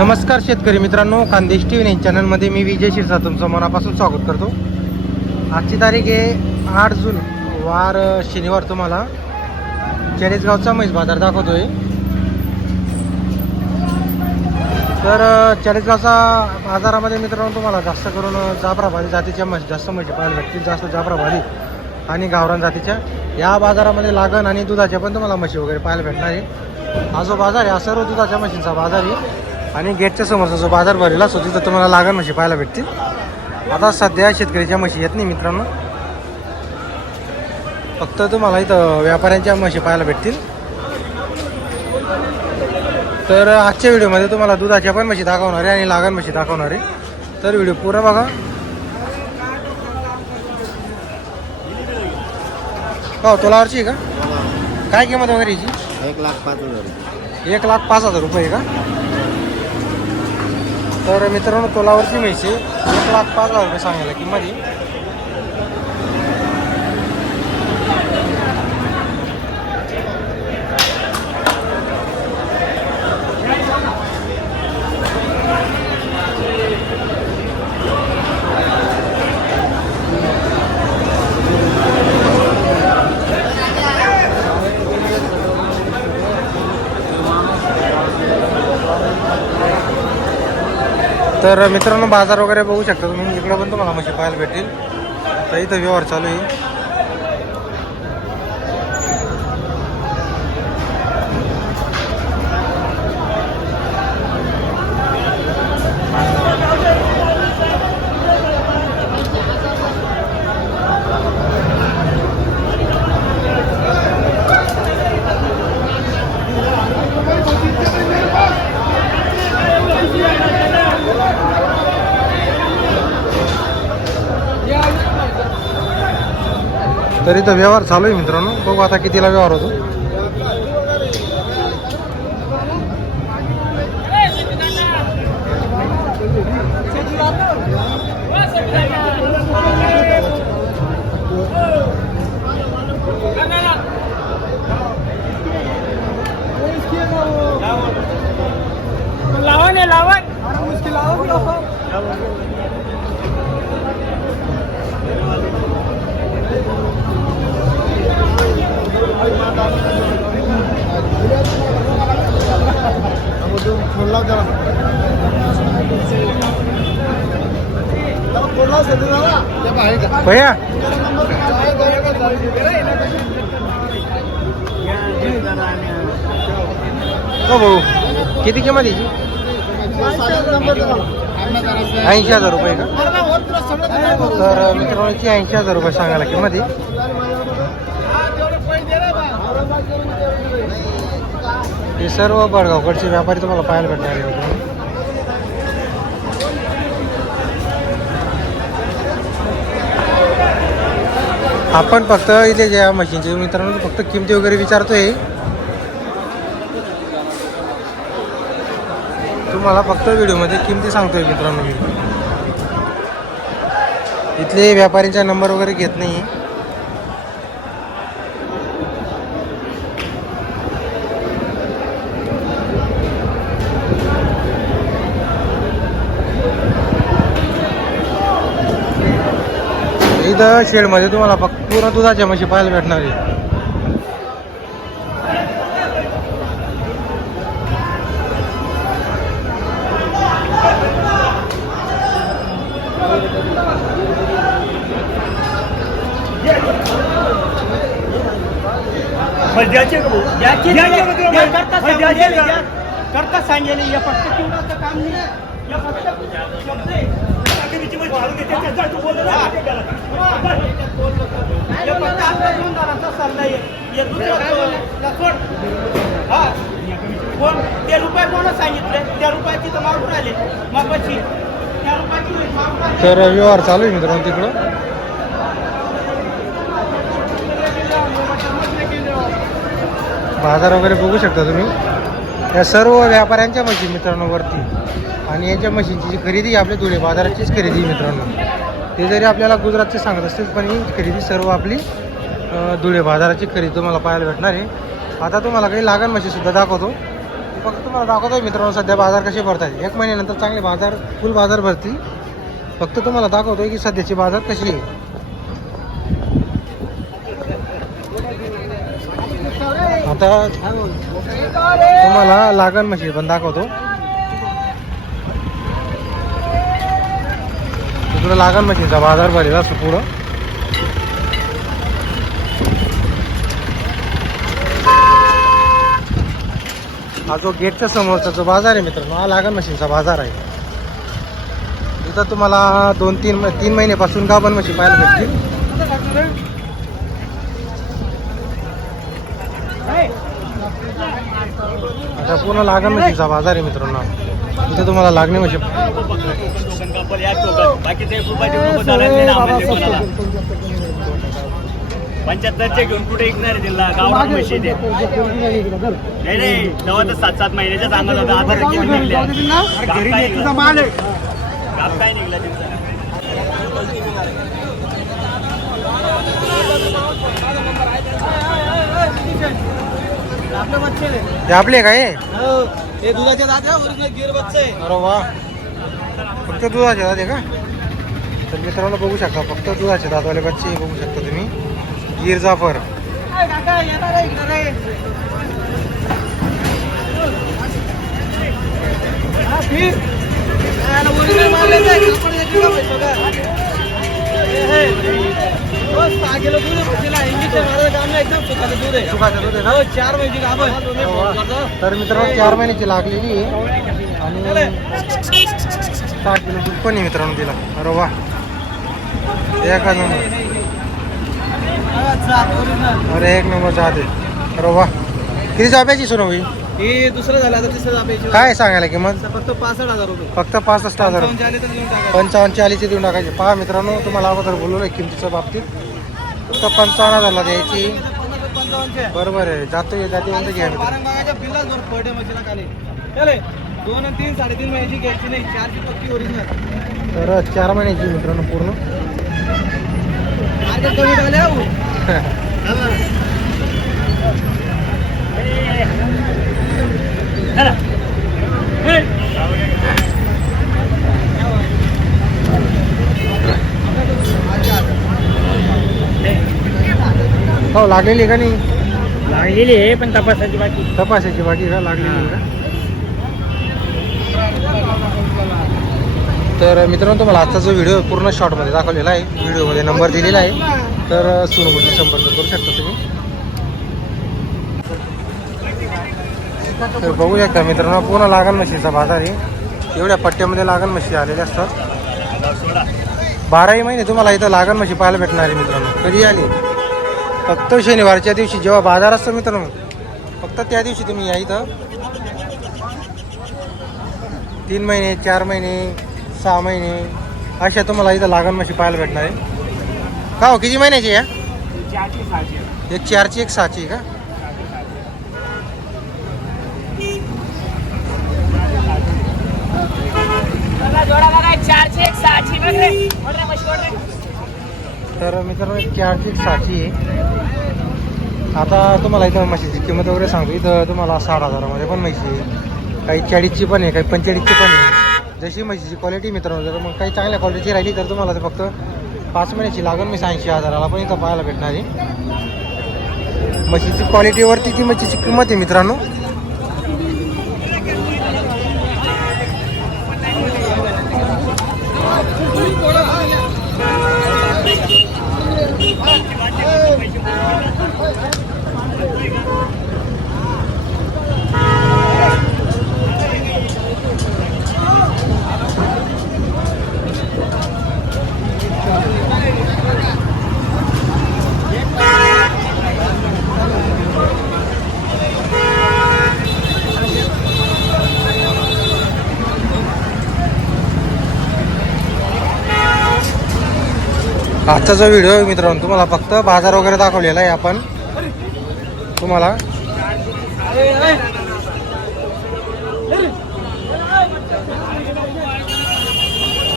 नमस्कार शेतकरी मित्रांनो खानदेश टी व्ही चॅनलमध्ये मी विजय शिरसा तुमचं मनापासून स्वागत करतो. आजची तारीख आहे आठ जून वार शनिवार तुम्हाला. चाळीसगावचा म्हैस बाजार दाखवतोय. तर चाळीसगावचा बाजारामध्ये मित्रांनो तुम्हाला जास्त करून जाफराबादी जातीच्या म्हशी जास्त म्हशी पाहायला भेटतील जास्त जाफराबादी आणि गावरान जातीच्या. या बाजारामध्ये लागण आणि दुधाच्या पण तुम्हाला म्हशी वगैरे पाहायला भेटणार आहे. हा जो बाजार आहे हा सर्व दुधाच्या म्हशींचा बाजार आहे. आणि गेटच्या समोरचा जो बाजार भरलेला असतो तिथं तुम्हाला लागण म्हशी पाहायला भेटतील. आता सध्या शेतकऱ्याच्या म्हशी येत नाही मित्रांनो. फक्त तुम्हाला इथं व्यापाऱ्यांच्या म्हशी पाहायला भेटतील. तर आजच्या व्हिडिओमध्ये तुम्हाला दुधाच्या पण म्हशी दाखवणार आहे आणि लागण म्हशी दाखवणार आहे. तर व्हिडिओ पुरा बघा. हो तोलावरची आहे का? काय किंमत वगैरे याची? एक लाख पाच हजार रुपये. एक लाख पाच हजार रुपये का? तर मित्रांनो तोलावरची म्हैस एक लाख पाच हजार रुपये सांगायला किंमत तर मित्रांनो बाजार वगैरे बघू शकता तुम्ही. इकडं पण तुम्हाला म्हशी पाहायला भेटेल तर इथं व्यवहार चालू आहे. तरी तर व्यवहार चालू आहे मित्रांनो. बघू आता कितीला व्यवहार होतो. लावण. आहे लावण भैया। हो भाऊ किती किंमत याची? ऐंशी हजार रुपये का? तर मित्रांची ऐंशी हजार रुपये सांगायला किंमत आहे. हे सर्व बडगावकडचे व्यापारी तुम्हाला पाहायला भेटणार आहे आपण फक्त इथे ज्या मशीनचे मित्रांनो फक्त किमती वगैरे विचारतोय. तुम्हाला फक्त व्हिडिओमध्ये किमती सांगतोय मित्रांनो मी. इथले व्यापाऱ्यांचा नंबर वगैरे घेत नाही. इथं शेडमध्ये तुम्हाला फक्त पूर्ण दुधाच्या म्हशी पाहायला भेटणार आहे करता सांगेल या फक्त किंमत काम नाही या फक्त शब्द आहे. कोण ते रुपये कोणच सांगितले त्या रुपयाची तर मागून आले मापाची त्या रुपयाची तर व्यवहार चालू आहे मित्रांनो तिकडं. बाजार वगैरे बघू शकता तुम्ही. या सर्व व्यापाऱ्यांच्या म्हशी मित्रांनो वरती. आणि यांच्या म्हशींची जी खरेदी आहे आपल्या धुळे बाजाराचीच खरेदी मित्रांनो. ते जरी आपल्याला गुजरातचे सांगत असतील पण ही खरेदी सर्व आपली धुळे बाजाराची खरेदी तुम्हाला पाहायला भेटणार आहे. आता तुम्हाला काही लागण म्हशीसुद्धा दाखवतो. फक्त तुम्हाला दाखवतो मित्रांनो सध्या बाजार कसे भरतात एक महिन्यानंतर चांगले बाजार फुल बाजार भरतील. फक्त तुम्हाला दाखवतो की सध्याची बाजार कशी आहे आता तुम्हाला लागण म्हशी म्हणजे पण दाखवतो. तिकडं लागण म्हशीचा म्हणजे बाजार भरेल असतो पुढं. हा जो गेटच्या समोरचा जो बाजार आहे मित्रांनो हा लागण मशीनचा बाजार आहे. इथं तुम्हाला दोन तीन तीन महिन्यापासून गाभण मशीन पाहायला भेटतील. आता पूर्ण लागण मशीनचा बाजार आहे मित्रांनो. इथं तुम्हाला लागणे आपल्या कोणाला. पंच्याहत्तरचे घेऊन कुठे ऐकणार तिला? गावरान म्हशी ते. नाही नाही तेव्हा तर सात सात महिन्याच्या सांगत होता. आता तर किती निघल्या घरी माल आहे. काय निघला त्यांचा ते आपले काय हे? दुधाचे दादा ओरिजिनल गिर बच्चे आहे. अरे वा. फक्त दुधाचे आहे का? तर मित्रांनो बघू शकता फक्त दुधाचे दातवाले बच्चे बघू शकता तुम्ही. गिर जाफर. काका आहे. हा, आहे सहा किलो दूध आहे म्हशीला. इंजेक्शन मारायचं काम नाही, एकदम दूध आहे. दूध आहे ना? चार महिन्याची गाभण. तर मित्रांनो चार महिन्याची लागलेली. आहे आणि सहा किलो दूध पण आहे मित्रांनो तिला. अरे वा. एका नंबर हा, original. अरे एक नंबर जाते अरे वा. किती जाब्याची सोनं होईल? हे दुसरं झालं आता तिसरं जापेची काय सांगायला किंमत? फक्त पासष्ट हजार रुपये. फक्त पासष्ट हजार. पंचावन्न चाळीसचे देऊन टाकायचे. पहा मित्रांनो तुम्हाला अगोदर बोलवलं किमतीच्या बाबतीत. फक्त पंचावन्न हजारला द्यायची. बरोबर आहे. जातो जाते म्हणते घ्या दोन आणि तीन साडेतीन महिन्याची घ्यायची नाही. चारची पक्की ओरिजिनल तर चार महिन्याची मित्रांनो पूर्ण. मार्केट कमी झाले हो. हो लागलेली का नाही? लागलेली आहे पण तपासाची बाकी तपासायची बाकी का? लागलेली का? तर मित्रांनो तुम्हाला आजचा जो व्हिडिओ पूर्ण शॉर्टमध्ये दाखवलेला आहे व्हिडिओमध्ये नंबर दिलेला आहे तर सोनोमध्ये संपर्क करू शकता तुम्ही. तर बघू शकता मित्रांनो पूर्ण लागण म्हशीचा बाजार आहे. एवढ्या पट्ट्यामध्ये लागण म्हशी आलेल्या असतात. बाराही महिने तुम्हाला इथं लागण म्हशी पाहायला भेटणार आहे मित्रांनो. कधी आली? फक्त शनिवारच्या दिवशी जेव्हा बाजार असतो मित्रांनो फक्त त्या दिवशी तुम्ही या इथं. तीन महिने चार महिने सहा महिने अशा तुम्हाला इथं लागण म्हशी पाहायला भेटणार आहे. का हो किती महिन्याची या एक चारची एक सहाची आहे का? चारची एक सहाची बघ रे बघ रे मशी बघ रे तर मित्रांनो एक चारची एक सहाची आहे. आता तुम्हाला इथं म्हशीची किंमत वगैरे सांगतो. इथं तुम्हाला साठ हजारामध्ये पण म्हशी आहे. काही चाळीसची पण आहे काही पंचेचाळीसची पण आहे. जशी म्हशीची क्वालिटी मित्रांनो जर मग काही चांगल्या क्वालिटीची राहिली तर तुम्हाला ते फक्त पाच महिन्याची लागून मी ऐंशी हजाराला पण इथं पाहायला भेटणार आहे. म्हशीची क्वालिटीवरती ती म्हशीची किंमत आहे मित्रांनो. आजचा जो व्हिडिओ आहे मित्रांनो तुम्हाला फक्त बाजार वगैरे दाखवलेला आहे आपण. तुम्हाला.